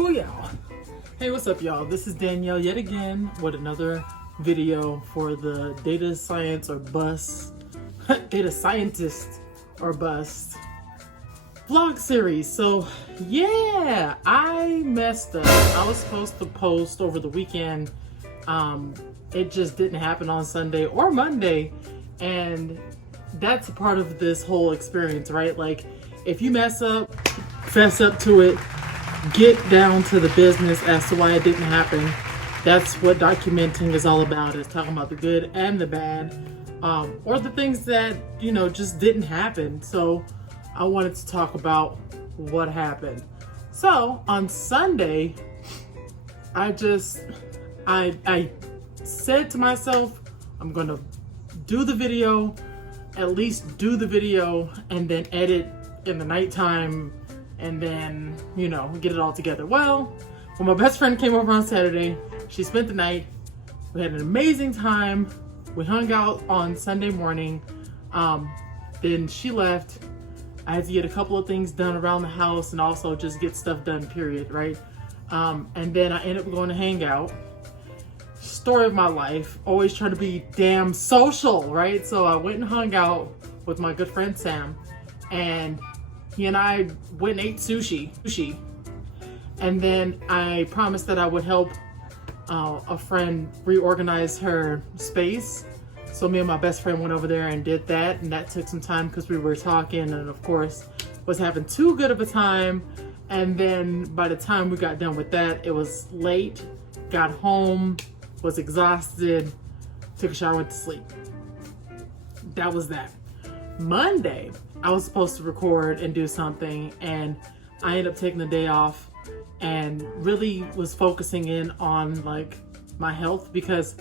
Booyah! Hey, what's up, y'all? This is Danielle yet again with another video for the Data Science or Bust, Data Scientist or Bust vlog series. So, yeah, I messed up. I was supposed to post over the weekend. It just didn't happen on Sunday or Monday, and that's a part of this whole experience, right? Like, if you mess up, fess up to it, get down to the business as to why it didn't happen. That's what documenting is all about, is talking about the good and the bad, or the things that, you know, just didn't happen. So I wanted to talk about what happened. So on Sunday, I said to myself, I'm gonna do the video, at least do the video, and then edit in the nighttime, and then, you know, get it all together. Well, when my best friend came over on Saturday, she spent the night. We had an amazing time. We hung out on Sunday morning. Then she left. I had to get a couple of things done around the house and also just get stuff done, period, right? And then I ended up going to hang out. Story of my life, always trying to be damn social, right? So I went and hung out with my good friend Sam, and he and I went and ate sushi. And then I promised that I would help a friend reorganize her space. So me and my best friend went over there and did that, and that took some time because we were talking, and of course was having too good of a time. And then by the time we got done with that, it was late. Got home, was exhausted, took a shower, went to sleep. That was that. Monday, I was supposed to record and do something, and I ended up taking the day off and really was focusing in on like my health, because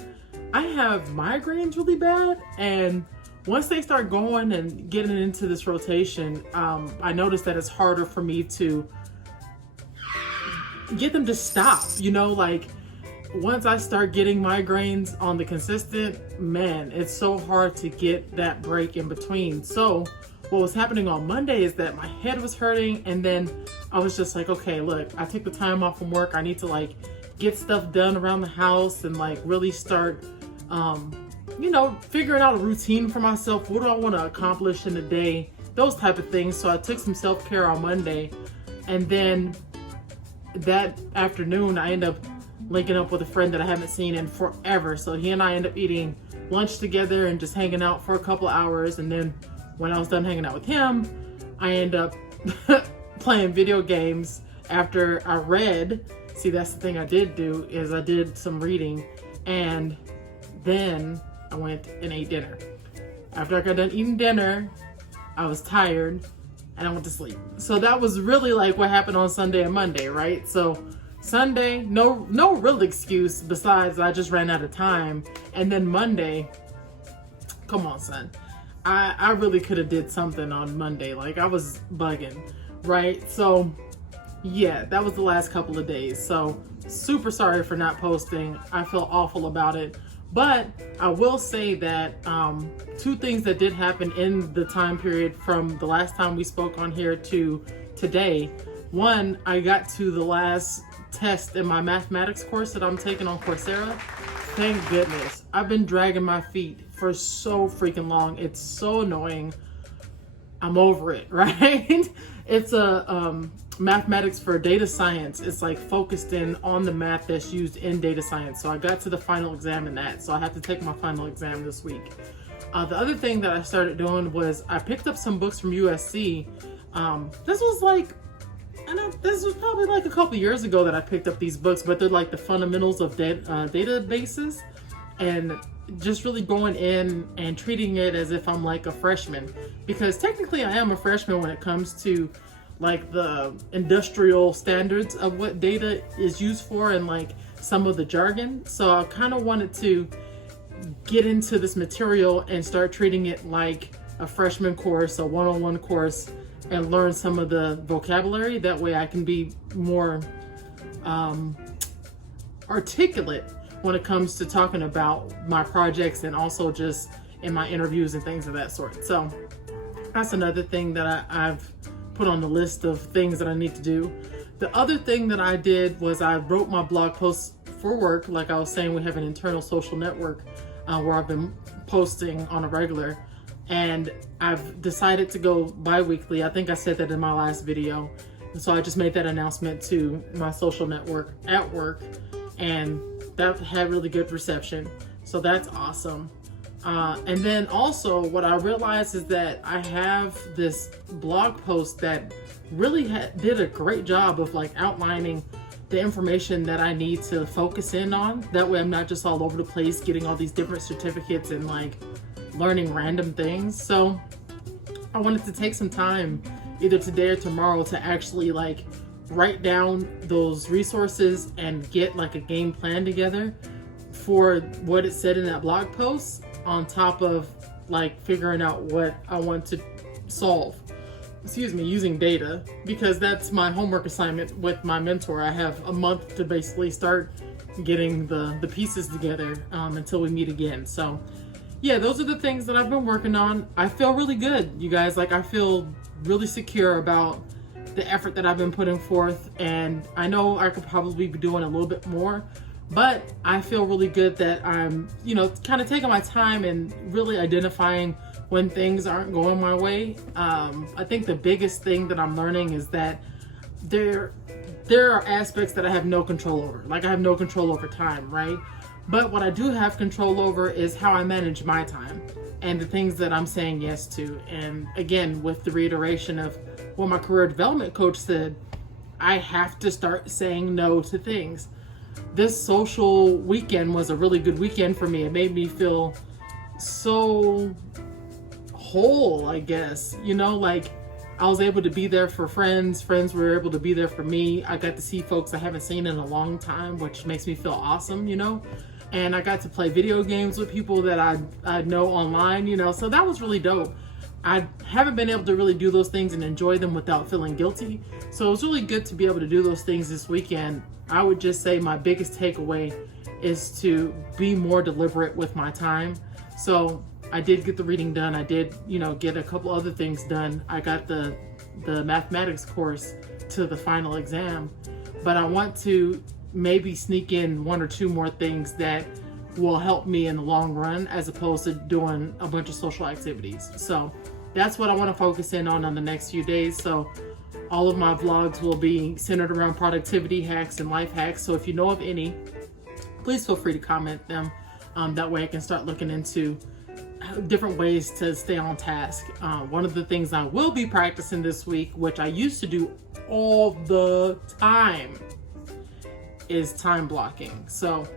I have migraines really bad, and once they start going and getting into this rotation, I noticed that it's harder for me to get them to stop, you know, like once I start getting migraines on the consistent, man, it's so hard to get that break in between. So what was happening on Monday is that my head was hurting, and then I was just like, okay, look, I took the time off from work. I need to like get stuff done around the house and like really start, you know, figuring out a routine for myself. What do I want to accomplish in a day? Those type of things. So I took some self-care on Monday, and then that afternoon I ended up linking up with a friend that I haven't seen in forever. So he and I ended up eating lunch together and just hanging out for a couple hours. And then when I was done hanging out with him, I ended up playing video games after I read. See, that's the thing I did do, is I did some reading, and then I went and ate dinner. After I got done eating dinner, I was tired and I went to sleep. So that was really like what happened on Sunday and Monday, right? So Sunday, no real excuse besides I just ran out of time. And then Monday, come on, son. I really could have did something on Monday. Like, I was bugging, right? So yeah, that was the last couple of days. So super sorry for not posting. I feel awful about it. But I will say that two things that did happen in the time period from the last time we spoke on here to today. One, I got to the last test in my mathematics course that I'm taking on Coursera. Thank goodness. I've been dragging my feet for so freaking long. It's so annoying. I'm over it, right? It's a mathematics for data science. It's like focused in on the math that's used in data science. So I got to the final exam in that. So I have to take my final exam this week. The other thing that I started doing was I picked up some books from USC. This was probably like a couple years ago that I picked up these books, but they're like the fundamentals of databases, and just really going in and treating it as if I'm like a freshman, because technically I am a freshman when it comes to like the industrial standards of what data is used for and like some of the jargon. So I kind of wanted to get into this material and start treating it like a freshman course, a one-on-one course, and learn some of the vocabulary. That way I can be more articulate when it comes to talking about my projects and also just in my interviews and things of that sort. So that's another thing that I've put on the list of things that I need to do. The other thing that I did was I wrote my blog posts for work. Like I was saying, we have an internal social network where I've been posting on a regular, and I've decided to go bi-weekly. I think I said that in my last video. And so I just made that announcement to my social network at work, and that had really good reception. So that's awesome. And then also what I realized is that I have this blog post that really did a great job of like outlining the information that I need to focus in on. That way I'm not just all over the place getting all these different certificates and like learning random things. So I wanted to take some time either today or tomorrow to actually like write down those resources and get like a game plan together for what it said in that blog post, on top of like figuring out what I want to solve, using data, because that's my homework assignment with my mentor. I have a month to basically start getting the pieces together until we meet again. So yeah, those are the things that I've been working on. I feel really good, you guys. Like I feel really secure about the effort that I've been putting forth, and I know I could probably be doing a little bit more, but I feel really good that I'm, kind of taking my time and really identifying when things aren't going my way. I think the biggest thing that I'm learning is that there are aspects that I have no control over. Like I have no control over time, right? But what I do have control over is how I manage my time and the things that I'm saying yes to. And again, with the reiteration of what my career development coach said, I have to start saying no to things. This social weekend was a really good weekend for me. It made me feel so whole, I guess. Like I was able to be there for friends were able to be there for me. I got to see folks I haven't seen in a long time, which makes me feel awesome, and I got to play video games with people that I know online, so that was really dope. I haven't been able to really do those things and enjoy them without feeling guilty, so it was really good to be able to do those things this weekend. I would just say my biggest takeaway is to be more deliberate with my time. So I did get the reading done. I did, get a couple other things done. I got the mathematics course to the final exam, but I want to maybe sneak in one or two more things that will help me in the long run, as opposed to doing a bunch of social activities. So that's what I want to focus in on the next few days. So all of my vlogs will be centered around productivity hacks and life hacks. So if you know of any, please feel free to comment them. That way I can start looking into different ways to stay on task. One of the things I will be practicing this week, which I used to do all the time, is time blocking. So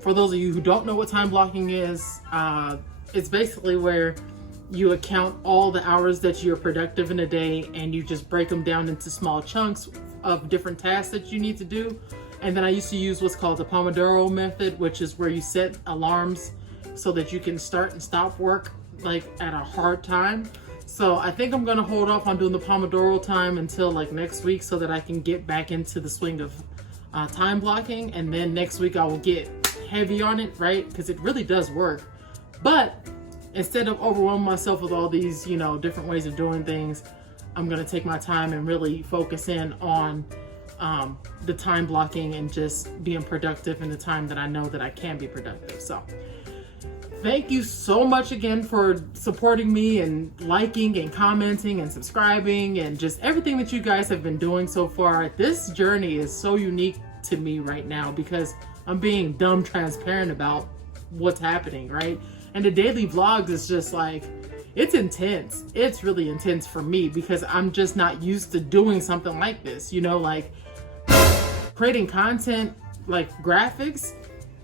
for those of you who don't know what time blocking is, it's basically where you account all the hours that you're productive in a day, and you just break them down into small chunks of different tasks that you need to do. And then I used to use what's called the Pomodoro method, which is where you set alarms so that you can start and stop work like at a hard time. So I think I'm gonna hold off on doing the Pomodoro time until like next week, so that I can get back into the swing of time blocking. And then next week I will get heavy on it, right? Because it really does work. But instead of overwhelming myself with all these, different ways of doing things, I'm gonna take my time and really focus in on the time blocking and just being productive in the time that I know that I can be productive. So thank you so much again for supporting me and liking and commenting and subscribing and just everything that you guys have been doing so far. This journey is so unique to me right now because I'm being dumb transparent about what's happening, right? And the daily vlogs is just like, it's intense. It's really intense for me because I'm just not used to doing something like this, like creating content like graphics.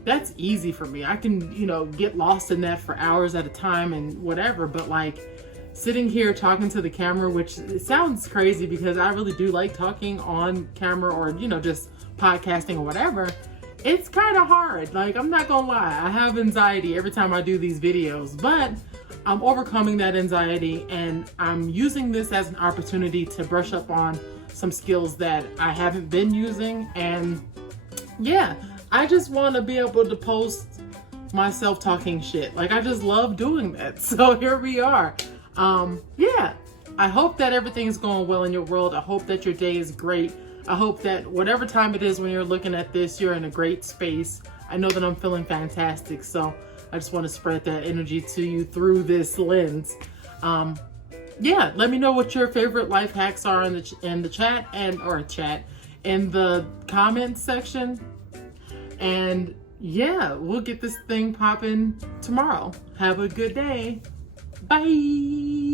That's easy for me. I can, get lost in that for hours at a time and whatever, but like sitting here talking to the camera, which it sounds crazy because I really do like talking on camera or, just podcasting or whatever. It's kind of hard. Like, I'm not gonna lie. I have anxiety every time I do these videos, but I'm overcoming that anxiety and I'm using this as an opportunity to brush up on some skills that I haven't been using. And yeah, I just want to be able to post myself talking shit. Like, I just love doing that. So here we are. Yeah, I hope that everything's going well in your world. I hope that your day is great. I hope that whatever time it is when you're looking at this, you're in a great space. I know that I'm feeling fantastic, so I just want to spread that energy to you through this lens. Yeah, let me know what your favorite life hacks are in the chat in the comments section. And yeah, we'll get this thing popping tomorrow. Have a good day. Bye.